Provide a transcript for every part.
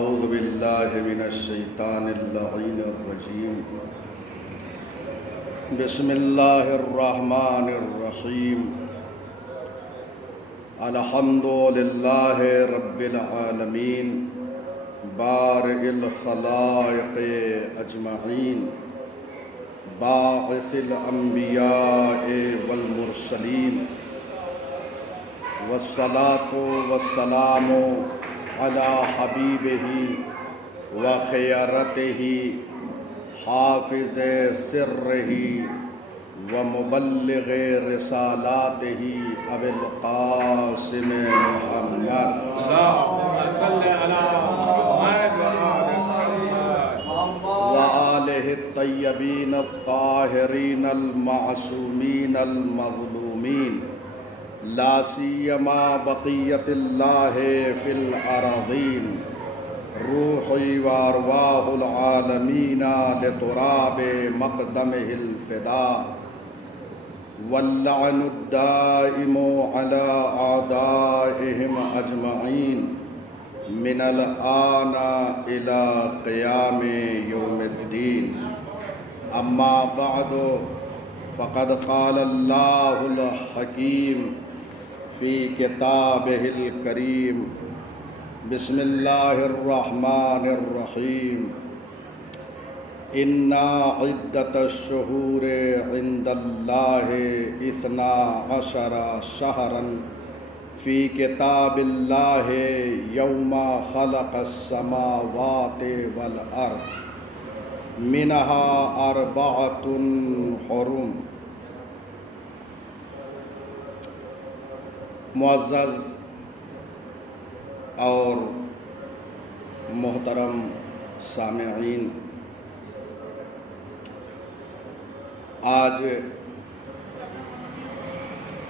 اعوذ باللہ من الشیطان اللعین الرجیم بسم اللہ الرحمن الرحیم الحمد للہ رب العالمین بارئ الخلائق اجمعین باعث الانبیاء والمرسلین والصلاة والسلام علی حبیبہ وخیرتہ حافظ سرہ ومبلغ رسالاتہ ابی القاسم محمد اللہم صلی علی محمد وآلہ الطیبین الطاہرین المعصومین المظلومین لا سیما بقیت اللہ فی الارضین روحی وارواح العالمین لتراب مقدمہ الفداء واللعن الدائم علی اعدائہم اجمعین من الآن الى قیام یوم الدین اما بعد فقد قال اللہ الحکیم فی کتابہ الکریم بسم اللہ الرحمن الرحیم ان عدت الشہور عند اللہ 12 شہرا فی کتاب اللہ یوم خلق السماوات والارض منہا 4 حرم۔ معزز اور محترم سامعین، آج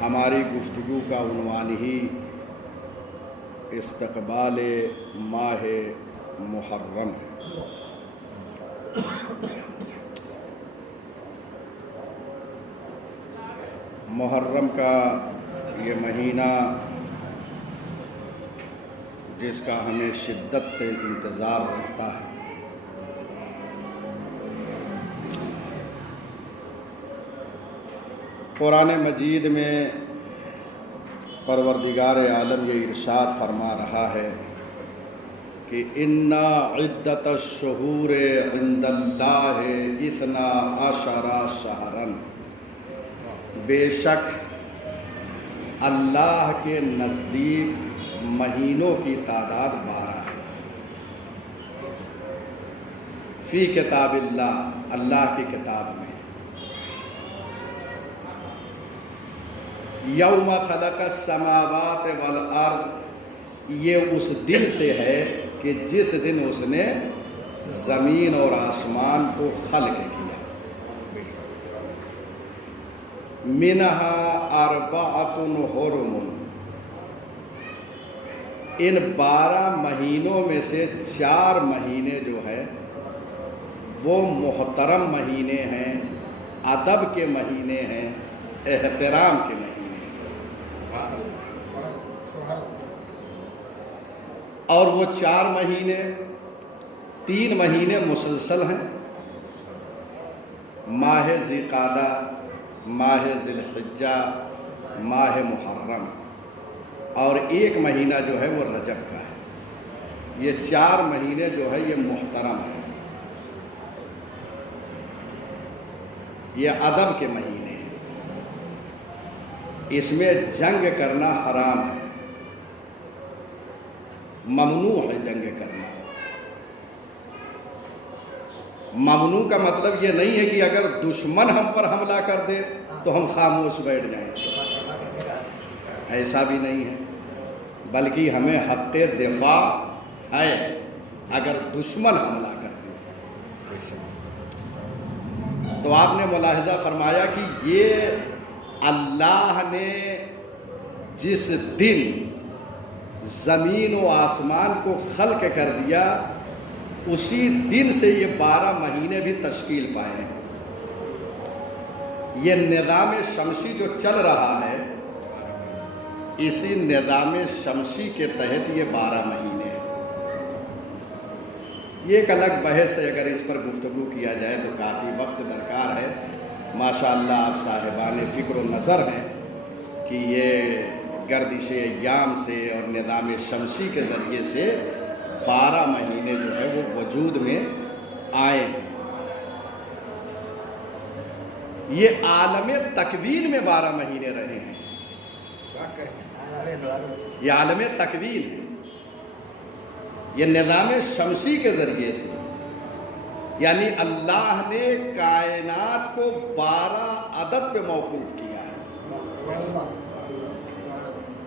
ہماری گفتگو کا عنوان ہی استقبال ماہ محرم ہے۔ محرم کا یہ مہینہ جس کا ہمیں شدت انتظار رہتا ہے، قرآن مجید میں پروردگار عالم یہ ارشاد فرما رہا ہے کہ ان عدت الشہور عند اللہ 12 شہرا، بے شک اللہ کے نزدیک مہینوں کی تعداد 12 ہے۔ فی کتاب اللہ، اللہ کی کتاب میں۔ یوم خلق السماوات والارض، یہ اس دن سے ہے کہ جس دن اس نے زمین اور آسمان کو خلق کیا۔ منہا 4 حرم، ان 12 مہینوں میں سے 4 مہینے جو ہے وہ محترم مہینے ہیں، ادب کے مہینے ہیں، احترام کے مہینے ہیں۔ اور وہ 4 مہینے، 3 مہینے مسلسل ہیں، ماہ ذی قعدہ، ماہ ذی الحجہ، ماہ محرم، اور 1 مہینہ جو ہے وہ رجب کا ہے۔ یہ 4 مہینے جو ہے یہ محترم ہیں، یہ ادب کے مہینے ہیں، اس میں جنگ کرنا حرام ہے، ممنوع ہے جنگ کرنا۔ ممنوع کا مطلب یہ نہیں ہے کہ اگر دشمن ہم پر حملہ کر دے تو ہم خاموش بیٹھ جائیں، ایسا بھی نہیں ہے، بلکہ ہمیں حق دفاع ہے اگر دشمن حملہ کر دے۔ تو آپ نے ملاحظہ فرمایا کہ یہ اللہ نے جس دن زمین و آسمان کو خلق کر دیا، اسی دن سے یہ 12 مہینے بھی تشکیل پائے ہیں۔ یہ نظام شمسی جو چل رہا ہے، اسی نظام شمسی کے تحت یہ 12 مہینے ہیں۔ یہ ایک الگ بحث ہے، اگر اس پر گفتگو کیا جائے تو کافی وقت درکار ہے۔ ماشاءاللہ آپ صاحبان فکر و نظر ہیں کہ یہ گردش ایام سے اور نظام شمسی کے ذریعے سے 12 مہینے جو ہے وہ وجود میں آئے ہیں۔ یہ عالم تکوین میں 12 مہینے رہے ہیں، یہ عالم تکوین ہے، یہ نظام شمسی کے ذریعے سے، یعنی اللہ نے کائنات کو 12 عدد پہ موقوف کیا ہے۔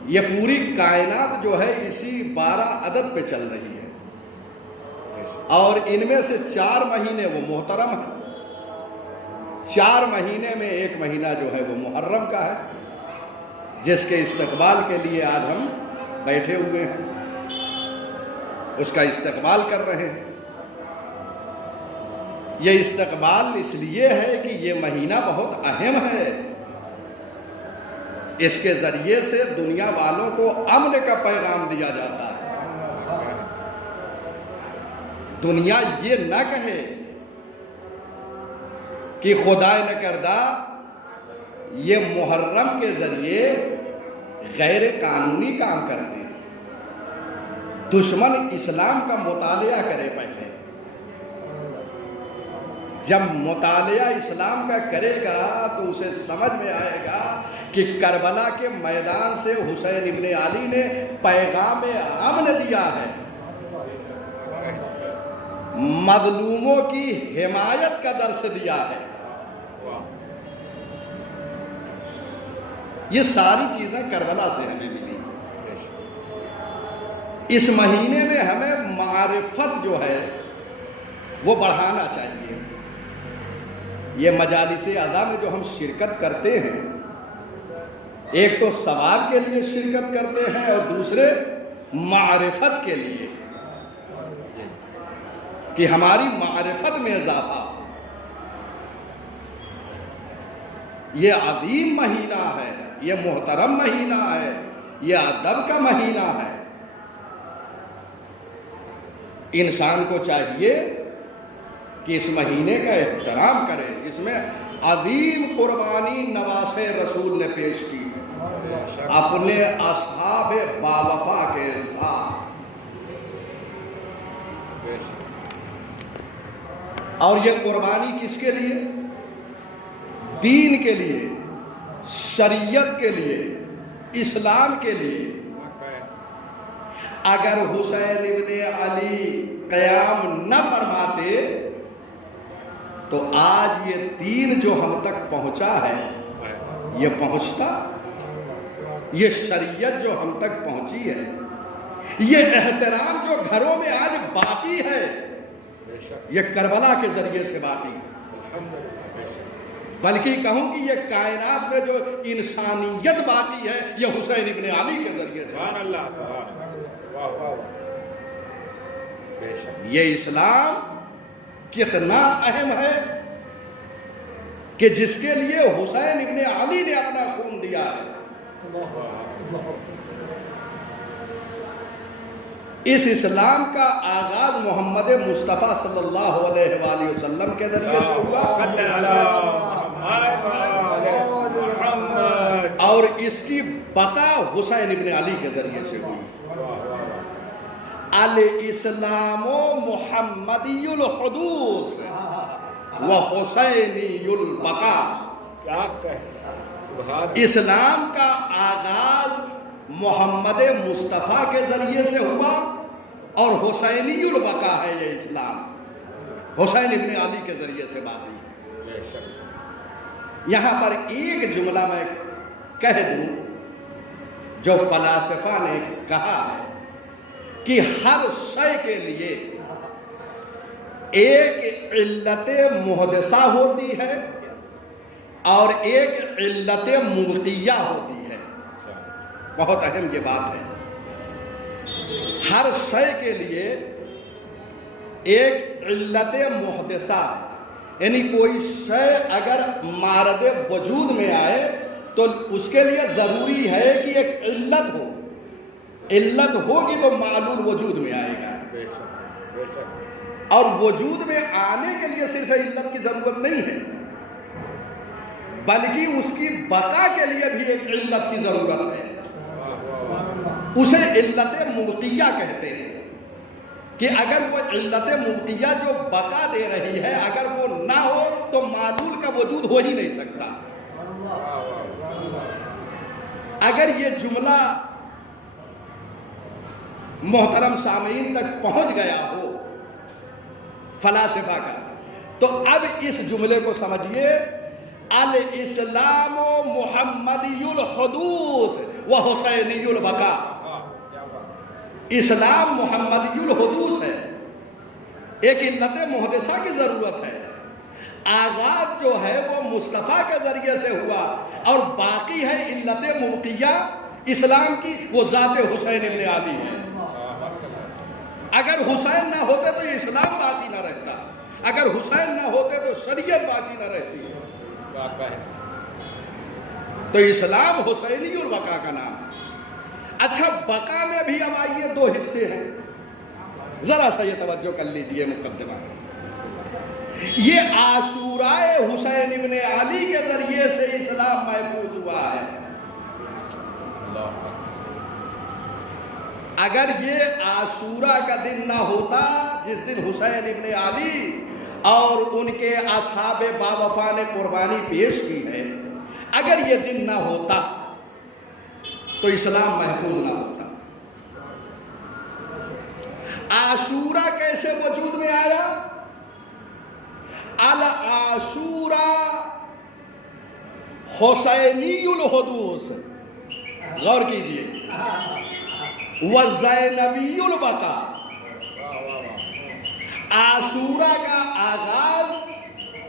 یہ پوری کائنات جو ہے اسی 12 عدد پہ چل رہی ہے، اور ان میں سے 4 مہینے وہ محترم ہیں۔ 4 مہینے میں ایک مہینہ جو ہے وہ محرم کا ہے، جس کے استقبال کے لیے آج ہم بیٹھے ہوئے ہیں، اس کا استقبال کر رہے ہیں۔ یہ استقبال اس لیے ہے کہ یہ مہینہ بہت اہم ہے، اس کے ذریعے سے دنیا والوں کو امن کا پیغام دیا جاتا ہے۔ دنیا یہ نہ کہے کہ خدا نہ کردہ یہ محرم کے ذریعے غیر قانونی کام کرتے ہیں۔ دشمن اسلام کا مطالعہ کرے پہلے، جب مطالعہ اسلام کا کرے گا تو اسے سمجھ میں آئے گا کہ کربلا کے میدان سے حسین ابن علی نے پیغام امن دیا ہے، مظلوموں کی حمایت کا درس دیا ہے۔ یہ ساری چیزیں کربلا سے ہمیں ملی۔ اس مہینے میں ہمیں معرفت جو ہے وہ بڑھانا چاہیے۔ یہ مجالس اعضاء میں جو ہم شرکت کرتے ہیں، ایک تو ثواب کے لیے شرکت کرتے ہیں اور دوسرے معرفت کے لیے کہ ہماری معرفت میں اضافہ ہو۔ یہ عظیم مہینہ ہے، یہ محترم مہینہ ہے، یہ ادب کا مہینہ ہے۔ انسان کو چاہیے کہ اس مہینے کا احترام کرے۔ اس میں عظیم قربانی نواس رسول نے پیش کی اپنے اصحاب باوفا کے ساتھ، اور یہ قربانی کس کے لیے؟ دین کے لیے، شریعت کے لیے، اسلام کے لیے۔ اگر حسین ابن علی قیام نہ فرماتے تو آج یہ دین جو ہم تک پہنچا ہے یہ پہنچتا، یہ شریعت جو ہم تک پہنچی ہے، یہ احترام جو گھروں میں آج باقی ہے، یہ کربلا کے ذریعے سے باقی ہے۔ بلکہ کہوں کہ یہ کائنات میں جو انسانیت باقی ہے یہ حسین ابن علی کے ذریعے سے باقی ہے۔ یہ اسلام کتنا اہم ہے کہ جس کے لیے حسین ابن علی نے اپنا خون دیا ہے۔ اس اسلام کا آغاز محمد مصطفیٰ صلی اللہ علیہ وآلہ وسلم کے ذریعے سے ہوا، اور اس کی بقا حسین ابن علی کے ذریعے سے ہوئی۔ الاسلام محمدی الحدوث و حسینی البقا۔ اسلام کا آغاز محمد مصطفیٰ کے ذریعے سے ہوا اور حسینی البقا ہے۔ یہ اسلام حسین ابن علی کے ذریعے سے باقی ہے۔ یہاں پر ایک جملہ میں کہہ دوں جو فلاسفہ نے کہا ہے کہ ہر شے کے لیے ایک علت محدثہ ہوتی ہے اور ایک علت مبقیہ ہوتی ہے۔ بہت اہم یہ بات ہے۔ ہر شے کے لیے ایک علت محدثہ ہے، یعنی کوئی شے اگر مارد وجود میں آئے تو اس کے لیے ضروری ہے کہ ایک علت ہو، علت ہوگی تو معلول وجود میں آئے گا، بے شک بے شک، اور وجود میں آنے کے لیے صرف علت کی ضرورت نہیں ہے، بلکہ اس کی بقا کے لیے بھی ایک علت کی ضرورت ہے۔ اسے علت مبقیہ کہتے ہیں کہ اگر وہ علت مبقیہ جو بقا دے رہی ہے اگر وہ نہ ہو تو معلول کا وجود ہو ہی نہیں سکتا۔ اگر یہ جملہ محترم سامعین تک پہنچ گیا ہو فلاسفہ کا، تو اب اس جملے کو سمجھیے، الاسلام محمدی الحدوث و حسینی البقاء۔ اسلام محمدی الحدوث ہے، ایک علت محدثہ کی ضرورت ہے، آغاز جو ہے وہ مصطفیٰ کے ذریعے سے ہوا، اور باقی ہے علت مبقیہ اسلام کی، وہ ذات حسین ابن علی ہے۔ اگر حسین نہ ہوتے تو یہ اسلام باقی نہ رہتا، اگر حسین نہ ہوتے تو شریعت باقی نہ رہتی۔ تو اسلام حسینی البقاء کا نام ہے۔ اچھا، بقا میں بھی اب آئیے دو حصے ہیں، ذرا سا یہ توجہ کر لیجئے مقدمہ۔ یہ عاشورائے حسین ابن علی کے ذریعے سے اسلام محفوظ ہوا ہے۔ اگر یہ عاشورہ کا دن نہ ہوتا جس دن حسین ابن علی اور ان کے اصحاب باوفا نے قربانی پیش کی ہے، اگر یہ دن نہ ہوتا تو اسلام محفوظ نہ ہوتا۔ عاشورہ کیسے وجود میں آیا؟ العاشورہ حسینی الحدوث، غور کیجئے، وزینبی البقاء۔ عاشورہ کا آغاز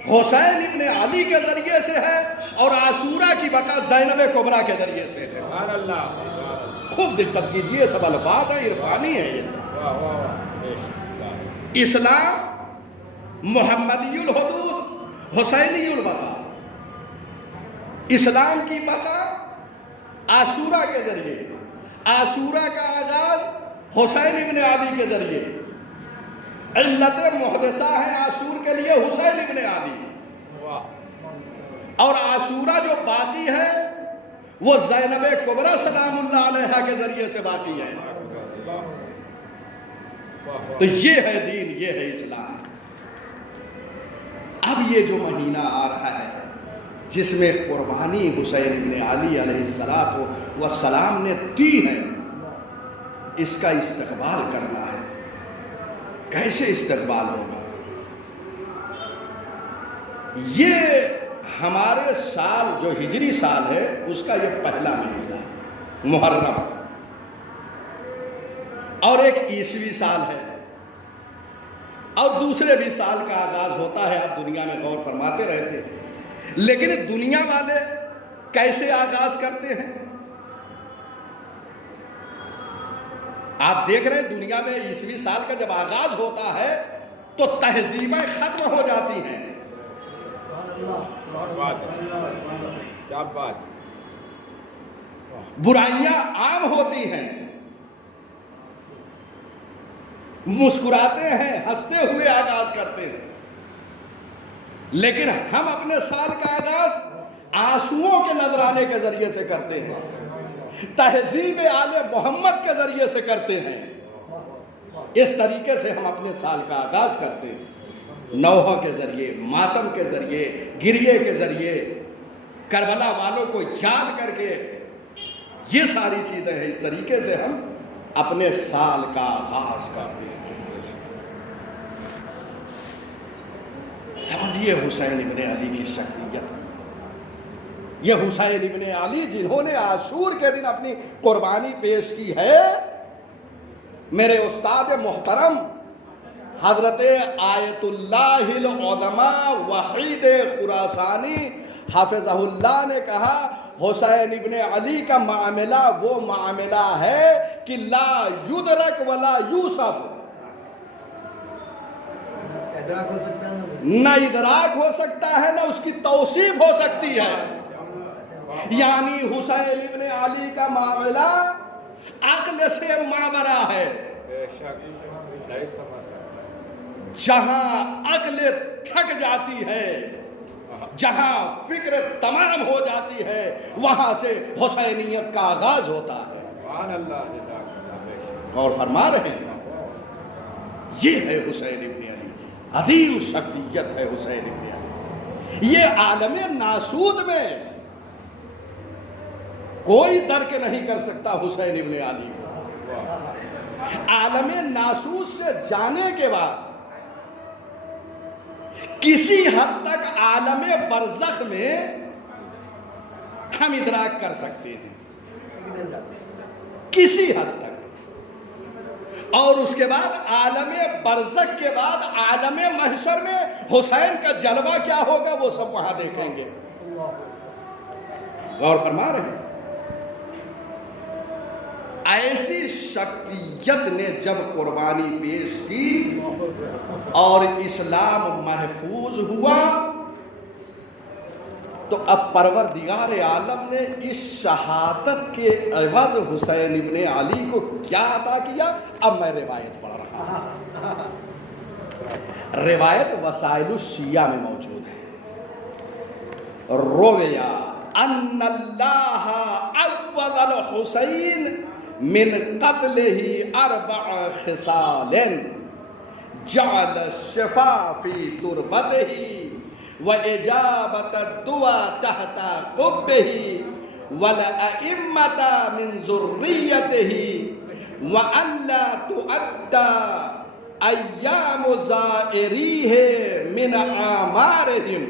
حسین ابن علی کے ذریعے سے ہے، اور عاشورہ کی بقا زینب کبریٰ کے ذریعے سے ہے۔ خوب دقت کیجئے، سب الفاظ ہیں، عرفانی ہیں یہ سب۔ اسلام محمدی الحدوث حسینی البقاء، اسلام کی بقا عاشورہ کے ذریعے، عاشورہ کا آغاز حسین ابن علی کے ذریعے، علت محدثہ ہے عاشور کے لیے حسین ابن علی، اور عاشورہ جو باقی ہے وہ زینب کبریٰ سلام اللہ علیہا کے ذریعے سے باقی ہے۔ تو یہ ہے دین، یہ ہے اسلام۔ اب یہ جو مہینہ آ رہا ہے جس میں قربانی حسین ابن علی علیہ السلام نے دی ہے، اس کا استقبال کرنا ہے۔ کیسے استقبال ہوگا؟ یہ ہمارے سال جو ہجری سال ہے اس کا یہ پہلا مہینہ محرم، اور ایک عیسوی سال ہے، اور دوسرے بھی سال کا آغاز ہوتا ہے۔ آپ دنیا میں غور فرماتے رہتے ہیں، لیکن دنیا والے کیسے آغاز کرتے ہیں؟ آپ دیکھ رہے ہیں دنیا میں عیسوی سال کا جب آغاز ہوتا ہے تو تہذیبیں ختم ہو جاتی ہیں، برائیاں عام ہوتی ہیں، مسکراتے ہیں، ہنستے ہوئے آغاز کرتے ہیں۔ لیکن ہم اپنے سال کا آغاز آنسوؤں کے نذرانے کے ذریعے سے کرتے ہیں، تہذیب آل محمد کے ذریعے سے کرتے ہیں۔ اس طریقے سے ہم اپنے سال کا آغاز کرتے ہیں، نوحہ کے ذریعے، ماتم کے ذریعے، گریے کے ذریعے، کربلا والوں کو یاد کر کے، یہ ساری چیزیں ہیں۔ اس طریقے سے ہم اپنے سال کا آغاز کرتے ہیں۔ سمجھیے حسین ابن علی کی شخصیت، یہ حسین ابن علی جنہوں نے عاشور کے دن اپنی قربانی پیش کی ہے، میرے استاد محترم حضرت آیت اللہ العظماء وحید خراسانی حافظہ اللہ نے کہا، حسین ابن علی کا معاملہ وہ معاملہ ہے کہ لا یدرک ولا یوصف، نہ ادراک ہو سکتا ہے نہ اس کی توصیف ہو سکتی ہے۔ یعنی حسین ابن علی کا معاملہ عقل سے ماورا ہے. بے شک نہیں سمجھ سکتا. جہاں عقل تھک جاتی ہے، جہاں فکر تمام ہو جاتی ہے، وہاں سے حسینیت کا آغاز ہوتا ہے. سبحان اللہ جزاک اللہ. بے شک اور فرما رہے ہیں یہ ہے حسین ابن علی. عظیم شخصیت ہے حسین ابن علی. یہ عالم ناسود میں کوئی درک نہیں کر سکتا حسین ابن علی کو. عالم ناسود سے جانے کے بعد کسی حد تک عالم برزخ میں ہم ادراک کر سکتے ہیں، کسی حد تک. اور اس کے بعد عالم برزخ کے بعد عالم محشر میں حسین کا جلوہ کیا ہوگا وہ سب وہاں دیکھیں گے. غور فرما رہے ہیں. ایسی شخصیت نے جب قربانی پیش کی اور اسلام محفوظ ہوا تو اب پروردگار عالم نے اس شہادت کے عوض حسین ابن علی کو کیا عطا کیا. اب میں روایت پڑھ رہا ہوں. روایت وسائل الشیعہ میں موجود ہے. رویا ان اللہ عوض الحسین من قتله 4 خصال جعل الشفاء في تربته وإجابة الدعاء تحت قبه والأئمة من ذريته وألا تؤدى أيام زائريه من أعمارهم.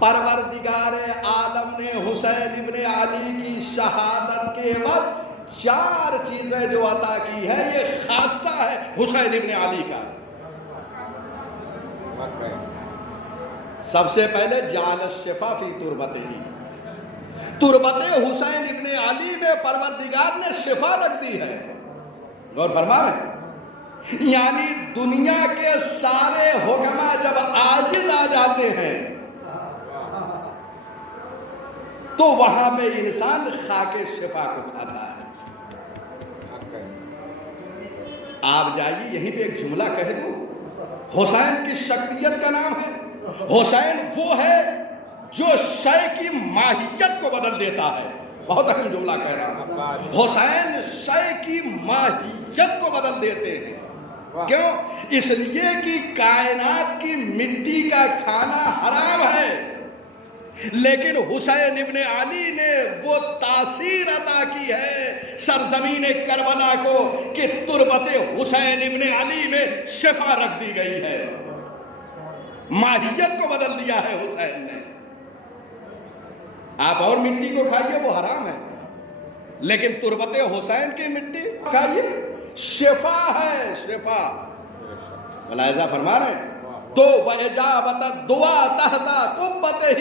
پروردگار عالم نے حسین ابن علی کی شہادت کے بعد 4 چیزیں جو عطا کی ہے یہ خاصہ ہے حسین ابن علی کا. سب سے پہلے جعل الشفاء فی تربتہ. تربت حسین ابن علی میں پروردگار نے شفا رکھ دی ہے. غور فرما رہے ہیں. یعنی دنیا کے سارے حکما جب عاجز آ جاتے ہیں تو وہاں پہ انسان خاک شفا کو کھاتا ہے. آپ جائیے یہیں پہ ایک جملہ کہہ دوں. حسین کی شخصیت کا نام ہے. حسین وہ ہے جو شے کی ماہیت کو بدل دیتا ہے. بہت اہم جملہ کہہ رہا ہوں. حسین شے کی ماہیت کو بدل دیتے ہیں. کیوں؟ اس لیے کہ کائنات کی مٹی کا کھانا حرام ہے، لیکن حسین ابن علی نے وہ تاثیر عطا کی ہے سرزمین کربلا کو کہ تربت حسین ابن علی میں شفا رکھ دی گئی ہے. ماہیت کو بدل دیا ہے حسین نے. آپ اور مٹی کو کھائیے وہ حرام ہے، لیکن تربت حسین کی مٹی کھائیے شفا ہے. شفا ملاحظہ فرما رہے ہیں. تو وَإِجَابَةَ الدُّعَاء تَحْتَ قُبَّتِهِ.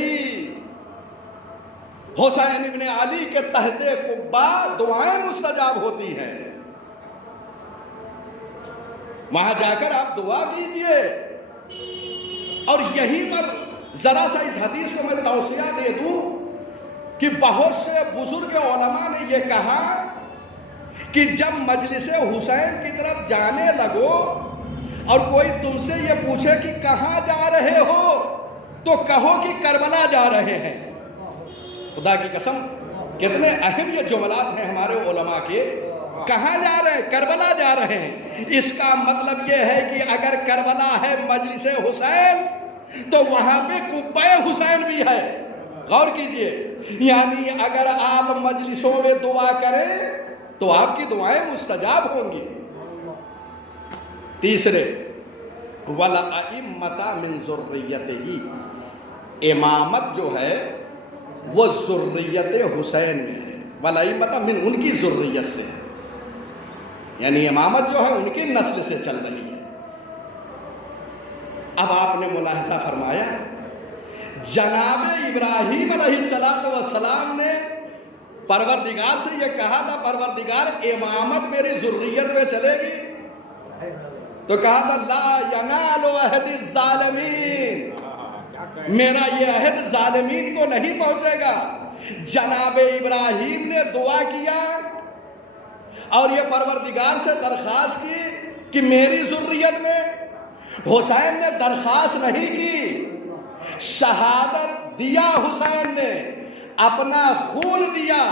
حسین ابن علی کے تحت قبہ دعائیں مستجاب ہوتی ہیں. وہاں جا کر آپ دعا کیجئے. اور یہیں پر ذرا سا اس حدیث کو میں توسیع دے دوں کہ بہت سے بزرگ علماء نے یہ کہا کہ جب مجلس حسین کی طرف جانے لگو اور کوئی تم سے یہ پوچھے کہ کہاں جا رہے ہو تو کہو کہ کربلا جا رہے ہیں. خدا کی قسم کتنے اہم یہ جملات ہیں ہمارے علماء کے. کہاں جا رہے ہیں؟ کربلا جا رہے ہیں. اس کا مطلب یہ ہے کہ اگر کربلا ہے مجلس حسین تو وہاں پہ قبہ حسین بھی ہے. غور کیجئے. یعنی اگر آپ مجلسوں میں دعا کریں تو آپ کی دعائیں مستجاب ہوں گی. تیسرے وَلَأَئِمَّةَ مِن ذُرِّيَّتِهِ. امامت جو ہے وہ ذریت حسین میں ہے. وَلَأَئِمَّةَ من ان کی ذریت سے ہے، یعنی امامت جو ہے ان کی نسل سے چل رہی ہے. اب آپ نے ملاحظہ فرمایا جناب ابراہیم علیہ السلام نے پروردگار سے یہ کہا تھا پروردگار امامت میری ذریت میں چلے گی تو کہا تھا لا ینال عہد الظالمین، میرا یہ عہد ظالمین کو نہیں پہنچے گا. جناب ابراہیم نے دعا کیا اور یہ پروردگار سے درخواست کی کہ میری ذریت میں، حسین نے درخواست نہیں کی، شہادت دیا حسین نے، اپنا خون دیا،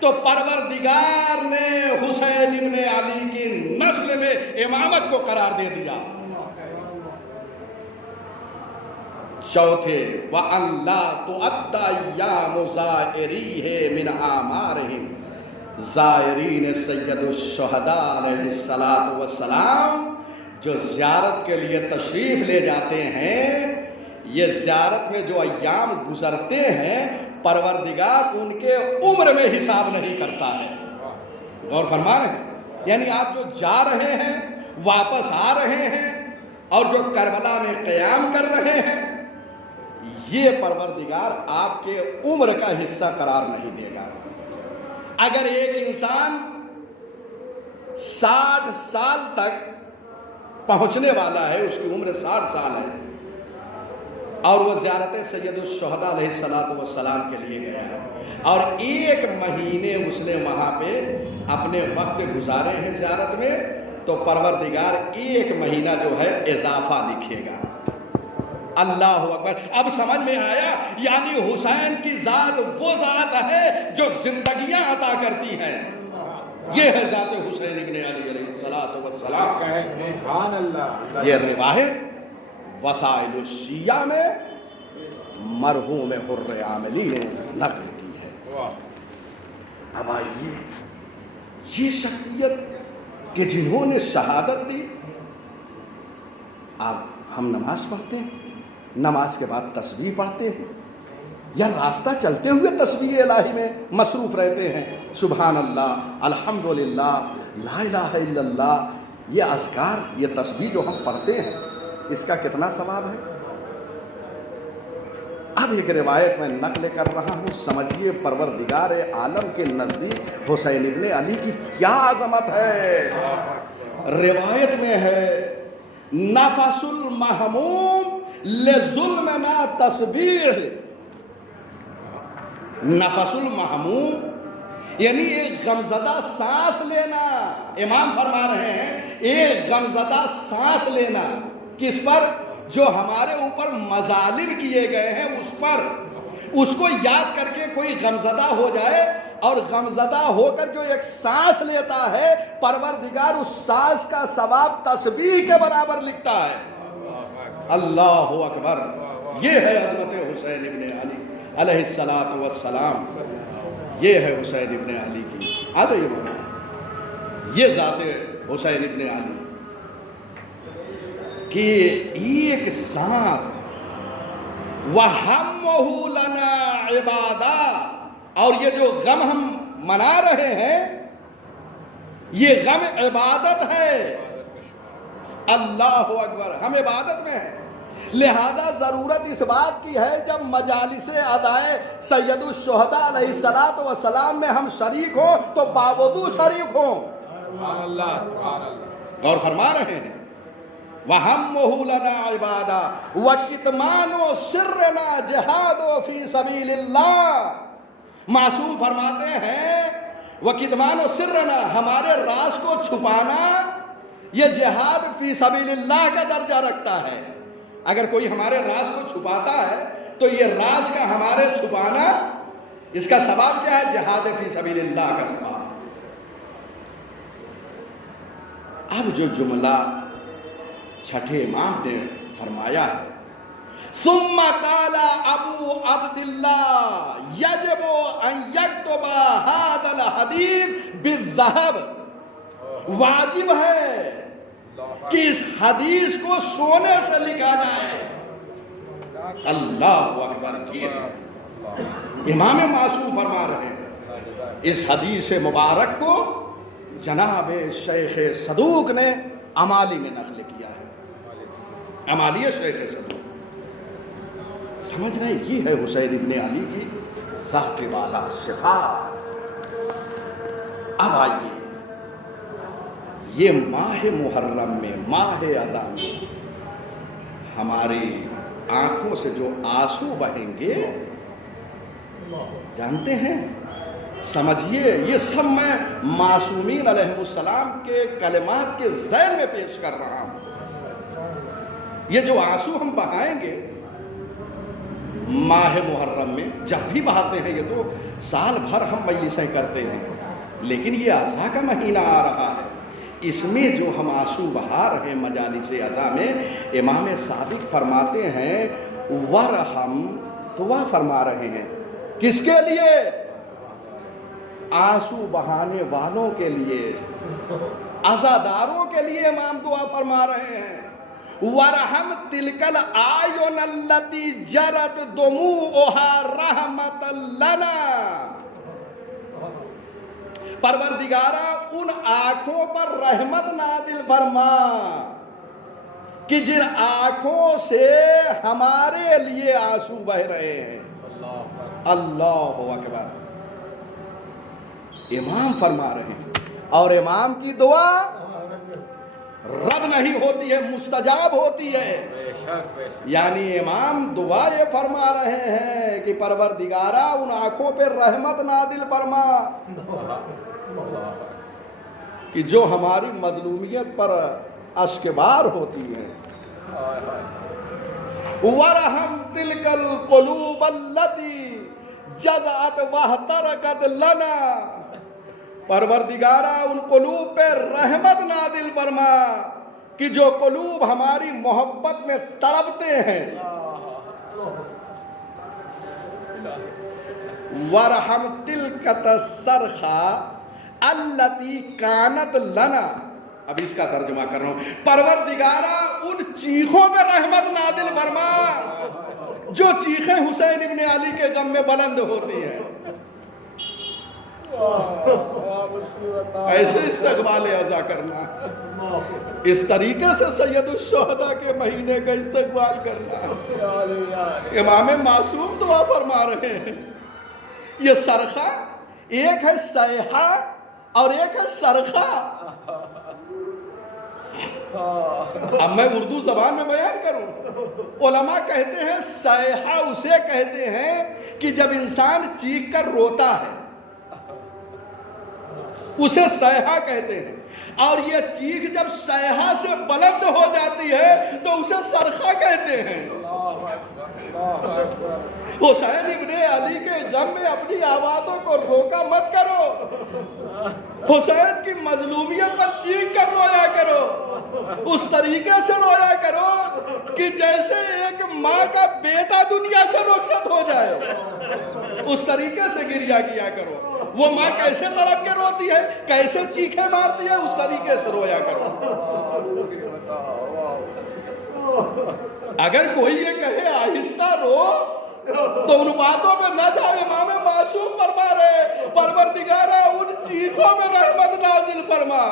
تو پروردگار نے حسین ابن علی کی نسل میں امامت کو قرار دے دیا۔ چوتھے وَأَن لَا تُعَدَّ أَيَّامُ زَائِرِيهِ مِنْ أَعْمَارِهِمْ، زائرین سید الشہداء علیہ الصلاۃ والسلام جو زیارت کے لیے تشریف لے جاتے ہیں، یہ زیارت میں جو ایام گزرتے ہیں پروردگار ان کے عمر میں حساب نہیں کرتا ہے۔ غور فرما رہے ہیں؟ یعنی آپ جو جا رہے ہیں، واپس آ رہے ہیں، اور جو کربلا میں قیام کر رہے ہیں، یہ پروردگار آپ کے عمر کا حصہ قرار نہیں دے گا۔ اگر ایک انسان 60 سال تک پہنچنے والا ہے، اس کی عمر 60 سال ہے، اور وہ زیارت سید الشہداء علیہ الصلاۃ والسلام کے لیے گیا ہے، اور 1 مہینے اس نے وہاں پہ اپنے وقت گزارے ہیں زیارت میں، تو پروردگار 1 مہینہ جو ہے اضافہ لکھے گا۔ اللہ اکبر۔ اب سمجھ میں آیا، یعنی حسین کی ذات وہ ذات ہے جو زندگیاں عطا کرتی ہے۔ یہ ہے ذات حسین ابن علی علیہ الصلاۃ والسلام۔ سبحان اللہ۔ یہ روایت وسائل الشیعہ میں مرحوم حر عاملی نے نقل کی ہے۔ اب آئیے، یہ شخصیت کہ جنہوں نے شہادت دی، اب ہم نماز پڑھتے ہیں، نماز کے بعد تسبیح پڑھتے ہیں، یا راستہ چلتے ہوئے تسبیح الہی میں مصروف رہتے ہیں، سبحان اللہ، الحمدللہ، لا الہ الا اللہ، یہ اذکار، یہ تسبیح جو ہم پڑھتے ہیں، اس کا کتنا ثواب ہے؟ اب ایک روایت میں نقل کر رہا ہوں، سمجھیے پروردگار عالم کے نزدیک حسین ابن علی کی کیا عظمت ہے۔ روایت میں ہے، نفس المحموم لظلمنا تسبیح۔ نفس المحموم یعنی ایک غمزدہ سانس لینا، امام فرما رہے ہیں ایک غمزدہ سانس لینا، کس پر؟ جو ہمارے اوپر مظالم کیے گئے ہیں اس پر، اس کو یاد کر کے کوئی غمزدہ ہو جائے، اور غمزدہ ہو کر جو ایک سانس لیتا ہے، پروردگار اس سانس کا ثواب تسبیح کے برابر لکھتا ہے۔ اللہ اکبر۔ یہ ہے عظمت حسین ابن علی علیہ الصلاۃ والسلام، یہ ہے حسین ابن علی کی یہ ذات حسین ابن علی کہ ایک سانس وَهَمُّهُ لَنَا عِبَادَةٌ، اور یہ جو غم ہم منا رہے ہیں، یہ غم عبادت ہے۔ اللہ اکبر، ہم عبادت میں ہیں، لہذا ضرورت اس بات کی ہے جب مجالس ادائے سید الشہداء علیہ الصلاۃ والسلام میں ہم شریک ہوں تو باوضو شریک ہوں۔ سبحان اللہ، سبحان اللہ۔ غور فرما رہے ہیں، وَهَمُّهُ لَنَا عِبَادَةٌ وَكِتْمَانُ سِرِّنَا جِهَادٌ فِي سَبِيلِ اللَّهِ۔ معصوم فرماتے ہیں وَكِتْمَانُ سِرِّنَا، ہمارے راز کو چھپانا یہ جہاد فی سبیل اللہ کا درجہ رکھتا ہے۔ اگر کوئی ہمارے راز کو چھپاتا ہے تو یہ راز کا ہمارے چھپانا، اس کا ثواب کیا ہے؟ جہاد فی سبیل اللہ کا ثواب۔ اب جو جملہ چھٹے امام نے فرمایا ہے، ثم قال ابو عبد اللہ یجب ان یکتب هذا الحدیث بالذهب، واجب ہے کہ اس حدیث کو سونے سے لکھا جائے۔ اللہ اکبر۔ کیے امام معصوم فرما رہے ہیں، اس حدیث مبارک کو جناب شیخ صدوق نے امالی میں نقل کیا ہے، امالی شیخ صدوق۔ سمجھ رہے ہیں، یہ ہے حسین ابن علی کی ذات والا صفات۔ اب آئیے، یہ ماہ محرم میں، ماہ اذا میں ہماری آنکھوں سے جو آنسو بہیں گے، جانتے ہیں سمجھیے یہ سب میں معصومین علیہ السلام کے کلمات کے ذیل میں پیش کر رہا ہوں. یہ جو آنسو ہم بہائیں گے ماہ محرم میں، جب بھی بہاتے ہیں، یہ تو سال بھر ہم مجلسیں کرتے ہیں، لیکن یہ عزا کا مہینہ آ رہا ہے، اس میں جو ہم آنسو بہا رہے ہیں مجالس عزا میں، امام صادق فرماتے ہیں ورحم، دعا فرما رہے ہیں کس کے لیے؟ آنسو بہانے والوں کے لیے، عزاداروں کے لیے امام دعا فرما رہے ہیں. وَرَحَمْ تِلْكَ الْآيُنَ الَّتِي جَرَتْ دُمُوعُهَا رَحْمَةً لَنَا. پروردگارا ان آنکھوں پر رحمت نازل فرما کہ جن آنکھوں سے ہمارے لیے آنسو بہ رہے ہیں. اللہ اکبر. امام فرما رہے ہیں، اور امام کی دعا رد نہیں ہوتی ہے، مستجاب ہوتی ہے. یعنی امام دعا یہ فرما رہے ہیں کہ پروردگارا ان آنکھوں پہ رحمت نازل فرما کہ جو ہماری مظلومیت پر اشکبار ہوتی ہیں. وَرَحَمْ تِلْكَ الْقُلُوبَ الَّتِي جَزَعَتْ وَاحْتَرَقَتْ لَنَا. پروردگارا ان قلوب پہ رحمت نازل فرما کہ جو قلوب ہماری محبت میں تڑپتے ہیں. وَرَحَمْ تِلْكَ الصَّرْخَةَ الَّتِي كَانَتْ لَنَا. اب اس کا ترجمہ کر رہا ہوں. پروردگارا ان چیخوں پہ رحمت نازل فرما جو چیخیں حسین ابن علی کے غم میں بلند ہوتی ہیں. ایسے استقبال عزا کرنا، اس طریقے سے سید الشہداء کے مہینے کا استقبال کرنا. امام معصوم دعا فرما رہے ہیں. یہ صرخہ، ایک ہے صیحہ اور ایک ہے صرخہ. اب میں اردو زبان میں بیان کروں. علماء کہتے ہیں صیحہ اسے کہتے ہیں کہ جب انسان چیخ کر روتا ہے اسے صیحہ کہتے ہیں، اور یہ چیخ جب صیحہ سے بلند ہو جاتی ہے تو اسے صرخہ کہتے ہیں. حسین ابن علی کے غم میں اپنی آوازوں کو روکا مت کرو، حسین کی مظلومیت پر چیخ کر رویا کرو. اس طریقے سے رویا کرو کہ جیسے ایک ماں کا بیٹا دنیا سے رخصت ہو جائے، اس طریقے سے گریہ کیا کرو. وہ ماں کیسے تڑپ کے روتی ہے، کیسے چیخیں مارتی ہے، اس طریقے سے رویا کرو. اگر کوئی یہ کہے آہستہ رو تو ان باتوں پہ نہ جاؤ. امام معصوم فرما رہے پروردگارا ان چیخوں میں رحمت نازل فرما.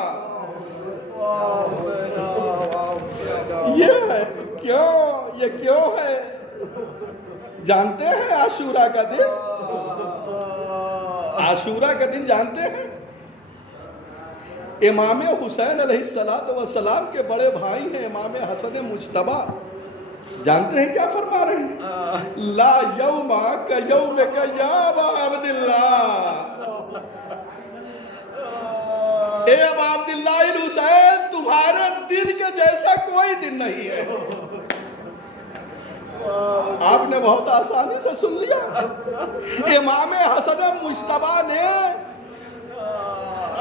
یہ ہے کیوں، یہ کیوں ہے جانتے ہیں؟ عاشورہ کا دن، عاشورہ کا دن جانتے ہیں؟ امام حسین علیہ السلام کے بڑے بھائی ہیں امام حسن مجتبی. جانتے ہیں کیا فرما رہے ہیں؟ لا یوم کیومک یا ابا عبداللہ. اے ابا عبداللہ الحسین، تمہارے دن کے جیسا کوئی دن نہیں ہے. آپ نے بہت آسانی سے سن لیا. امام حسن مجتبی نے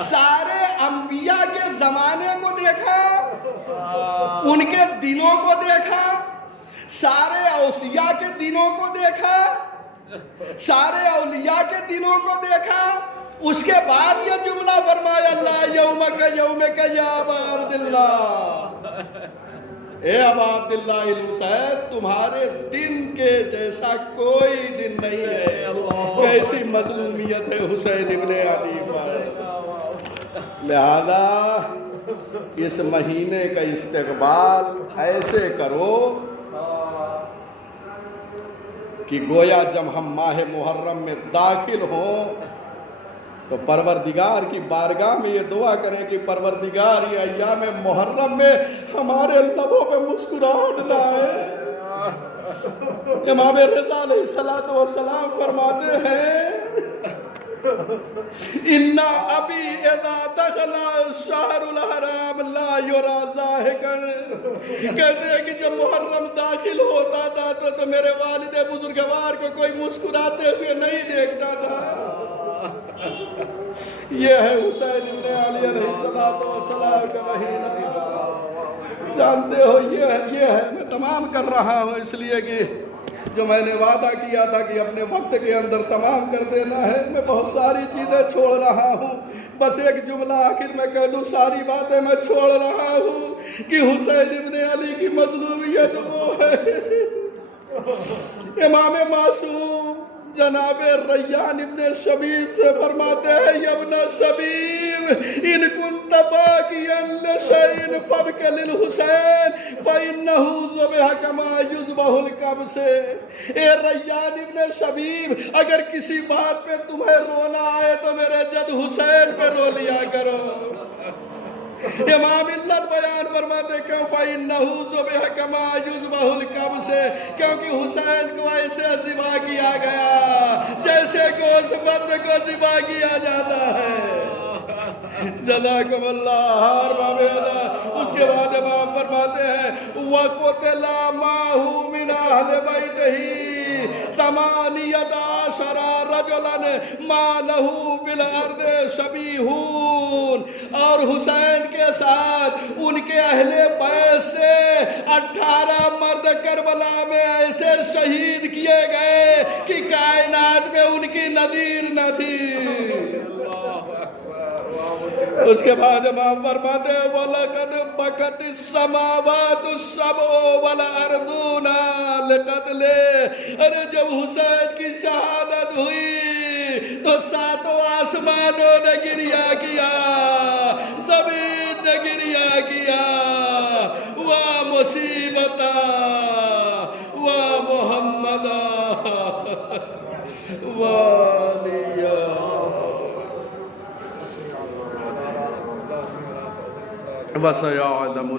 سارے انبیاء کے زمانے کو دیکھا، ان کے دنوں کو دیکھا، سارے اوصیاء کے دنوں کو دیکھا، سارے اولیاء کے دنوں کو دیکھا. اس کے بعد یہ جملہ فرمایا اللہ یومک یومک یا ابا عبداللہ. اے ابا عبداللہ الحسین، تمہارے دن کے جیسا کوئی دن نہیں ہے. کیسی مظلومیت ہے حسین ابن علی پر. لہذا اس مہینے کا استقبال ایسے کرو کہ گویا جب ہم ماہ محرم میں داخل ہوں تو پروردگار کی بارگاہ میں یہ دعا کریں کہ پروردگار یہ ایام محرم میں ہمارے لبوں پہ مسکراہٹ لائے. امام رضا علیہ السلام فرماتے ہیں اِنَّا ابی اذا دخل شہر الحرام لا یرا ضاحکن، کہتے ہیں کہ جب محرم داخل ہوتا تھا تو میرے والد بزرگوار کو کوئی مسکراتے ہوئے نہیں دیکھتا تھا۔ یہ ہے حسین ابن علی علیہ السلام کا مہینہ، جانتے ہو یہ ہے۔ میں تمام کر رہا ہوں اس لیے کہ جو میں نے وعدہ کیا تھا کہ اپنے وقت کے اندر تمام کر دینا ہے، میں بہت ساری چیزیں چھوڑ رہا ہوں۔ بس ایک جملہ آخر میں کہہ دوں، ساری باتیں میں چھوڑ رہا ہوں کہ حسین ابن علی کی مظلومیت وہ ہے۔ امام معصوم جناب ریان ابن شبیب سے فرماتے ہیں، یا ابن شبیب ان کنت باقیا لشیء فابک للحسین فإنہ ذبح کما یذبح الکبش۔ اے ریان ابن شبیب، اگر کسی بات پہ تمہیں رونا آئے تو میرے جد حسین پہ رو لیا کرو۔ امام علت بیان فرماتے کیوں؟ فَإِنَّهُ ذُبِحَ كَمَا يُذْبَحُ الْكَبْشِ، کیونکہ حسین کو ایسے ذبح کیا گیا جیسے گوشت بند کو ذبح کیا جاتا ہے۔ جزاکم اللہ ہر بابیدہ۔ اس کے بعد امام فرماتے ہیں وَقُتِلَ مَعَهُ مِنْ أَهْلِ بَيْتِهِ 18 رَجُلًا مَا لَهُ بِالْأَرْضِ شَبِيهٌ، اور حسین کے ساتھ ان کے اہل بیت سے 18 مرد کربلا میں ایسے شہید کیے گئے کہ کائنات میں ان کی نظیر نہ تھی۔ اس کے بعد امام فرماتے ہیں وَلَقَدْ بَكَتِ السَّمَاوَاتُ السَّبْعُ وَالْأَرْضُونَ لِقَتْلِهِ۔ ارے جب حسین کی شہادت ہوئی تو 7 آسمانوں نے گریہ کیا، زمین نے گریہ کیا، وا مصیبتا وا محمدا والیا۔ وَسَيَعْلَمُ